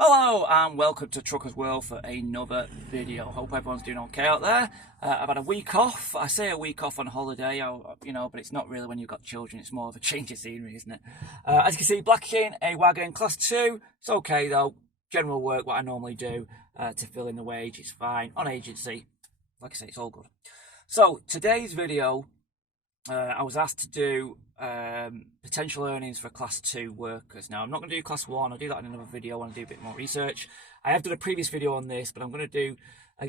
Hello and welcome to Truckers World for another video. Hope everyone's doing okay out there. I've had a week off. I say a week off on holiday, but it's not really when you've got children. It's more of a change of scenery, isn't it? As you can see, blacking a wagon, class 2. It's okay though. General work, what I normally do to fill in the wage. It's fine. On agency, like I say, it's all good. So today's video, I was asked to do potential earnings for class 2 workers. Now I'm not going to do class 1, I'll do that in another video. I want to do a bit more research. I have done a previous video on this, but I'm going to do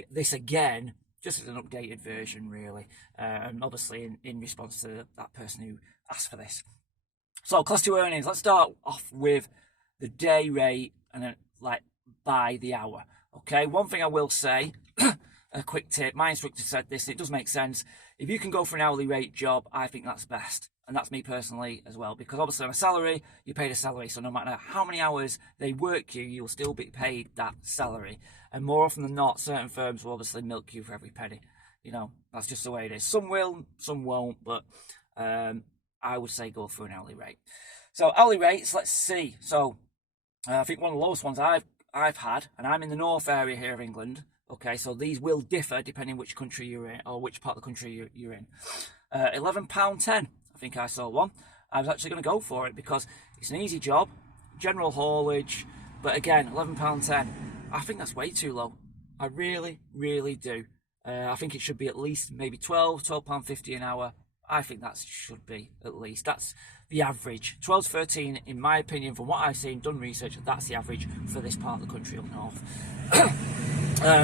this again just as an updated version really, and obviously in response to that person who asked for this. So class 2 earnings, let's start off with the day rate and then like by the hour. Okay, one thing I will say, a quick tip, my instructor said this, it does make sense. If you can go for an hourly rate job, I think that's best. And that's me personally as well, because obviously on a salary, you're paid a salary. So no matter how many hours they work you, you'll still be paid that salary. And more often than not, certain firms will obviously milk you for every penny. You know, that's just the way it is. Some will, some won't, but I would say go for an hourly rate. So hourly rates, let's see. So I think one of the lowest ones I've had, and I'm in the north area here of England. Okay, so these will differ depending which country you're in, or which part of the country you're in. £11.10, I think I saw one. I was actually going to go for it because it's an easy job, general haulage, but again, £11.10. I think that's way too low. I really, really do. I think it should be at least maybe £12.50 an hour. I think that should be at least. That's the average. 12 to 13, in my opinion, from what I've seen, done research, that's the average for this part of the country up north.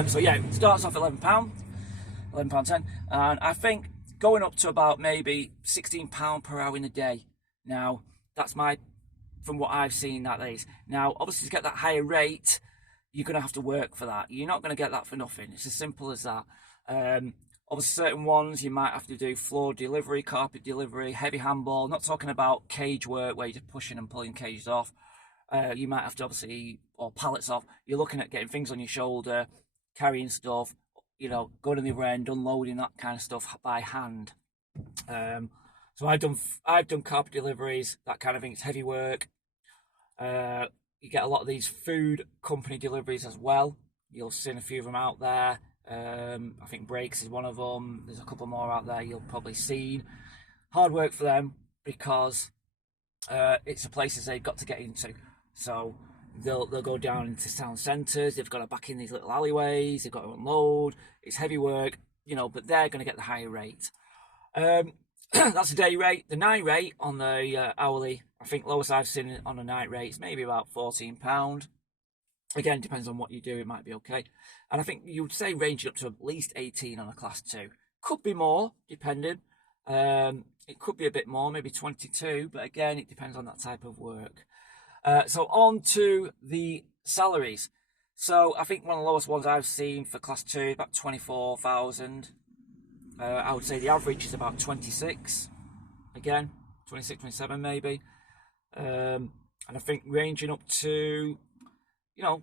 So yeah, it starts off £11.10, and I think going up to about maybe £16 per hour in a day. Now, that's from what I've seen, that is. Now, obviously to get that higher rate, you're going to have to work for that. You're not going to get that for nothing. It's as simple as that. Obviously certain ones you might have to do floor delivery, carpet delivery, heavy handball. Not talking about cage work where you're just pushing and pulling cages off. You might have to obviously, or pallets off. You're looking at getting things on your shoulder, carrying stuff, you know, going to the other end, unloading that kind of stuff by hand. So I've done carpet deliveries, that kind of thing. It's heavy work. You get a lot of these food company deliveries as well. You'll see a few of them out there. I think Brakes is one of them. There's a couple more out there you'll probably seen. Hard work for them because it's the places they've got to get into. So they'll go down into town centres. They've got to back in these little alleyways. They've got to unload. It's heavy work, you know, but they're going to get the higher rate. That's the day rate. The night rate on the hourly, I think lowest I've seen on a night rate is maybe about £14. Again, depends on what you do, it might be okay. And I think you would say range up to at least 18 on a class 2. Could be more, depending. It could be a bit more, maybe 22, but again, it depends on that type of work. So on to the salaries. So I think one of the lowest ones I've seen for class 2 is about 24,000. I would say the average is about 26. Again, 26, 27 maybe. And I think ranging up to, you know,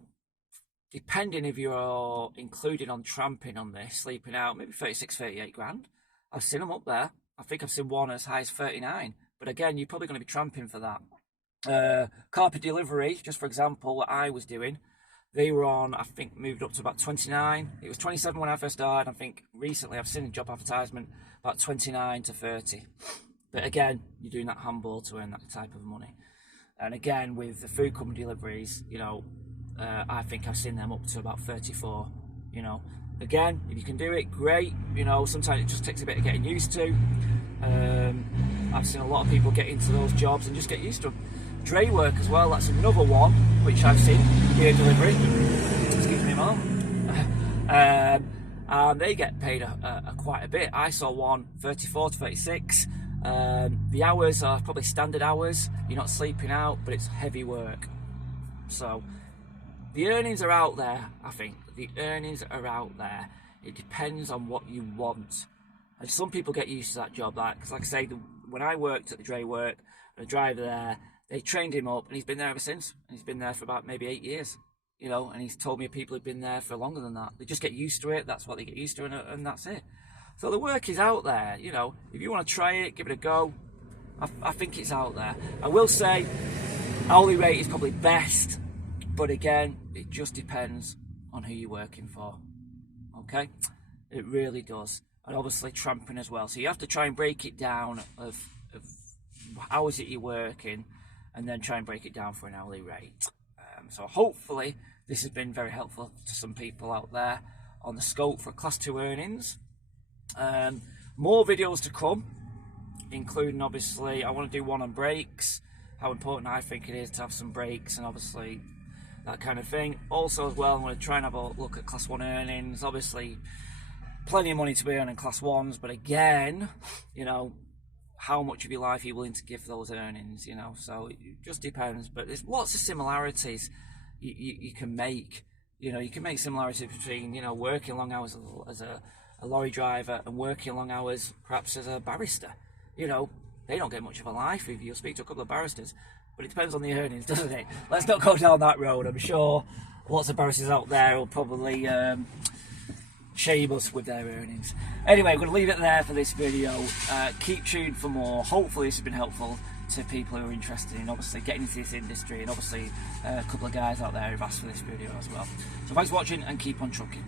depending if you're including on tramping on this, sleeping out, maybe 36, 38 grand. I've seen them up there. I think I've seen one as high as 39. But again, you're probably going to be tramping for that. Carpet delivery, just for example, what I was doing, they were on, I think, moved up to about 29. It was 27 when I first started. I think recently I've seen a job advertisement about 29 to 30. But again, you're doing that handball to earn that type of money. And again, with the food company deliveries, you know, I think I've seen them up to about 34, you know. Again, if you can do it, great. You know, sometimes it just takes a bit of getting used to. I've seen a lot of people get into those jobs and just get used to them. Dray work as well, that's another one which I've seen, gear delivery. Excuse me, Mum. And they get paid quite a bit. I saw one 34 to 36. The hours are probably standard hours. You're not sleeping out, but it's heavy work. So the earnings are out there, I think. The earnings are out there. It depends on what you want. And some people get used to that job. Because like I say, when I worked at the dray work, the driver there, they trained him up and he's been there ever since. And he's been there for about maybe 8 years. You know, and he's told me people who've been there for longer than that. They just get used to it. That's what they get used to, and that's it. So the work is out there. You know, if you want to try it, give it a go. I think it's out there. I will say hourly rate is probably best But again, it just depends on who you're working for. Okay, it really does. And obviously tramping as well. So you have to try and break it down of how is it you're working, and then try and break it down for an hourly rate. So hopefully this has been very helpful to some people out there on the scope for Class 2 earnings. More videos to come, including obviously I want to do one on brakes, how important I think it is to have some brakes, and obviously that kind of thing. Also as well, I'm going to try and have a look at Class 1 earnings. Obviously plenty of money to be earning in Class 1s, but again, you know, how much of your life are you willing to give those earnings, you know? So it just depends, but there's lots of similarities you can make. You know, you can make similarities between, you know, working long hours as a lorry driver and working long hours perhaps as a barrister. You know, they don't get much of a life. If you'll speak to a couple of barristers, but it depends on the earnings, doesn't it? Let's not go down that road. I'm sure lots of barristers out there will probably shame us with their earnings. Anyway, I'm going to leave it there for this video. Keep tuned for more. Hopefully this has been helpful to people who are interested in obviously getting into this industry, and obviously a couple of guys out there who've asked for this video as well. So thanks for watching, and keep on trucking.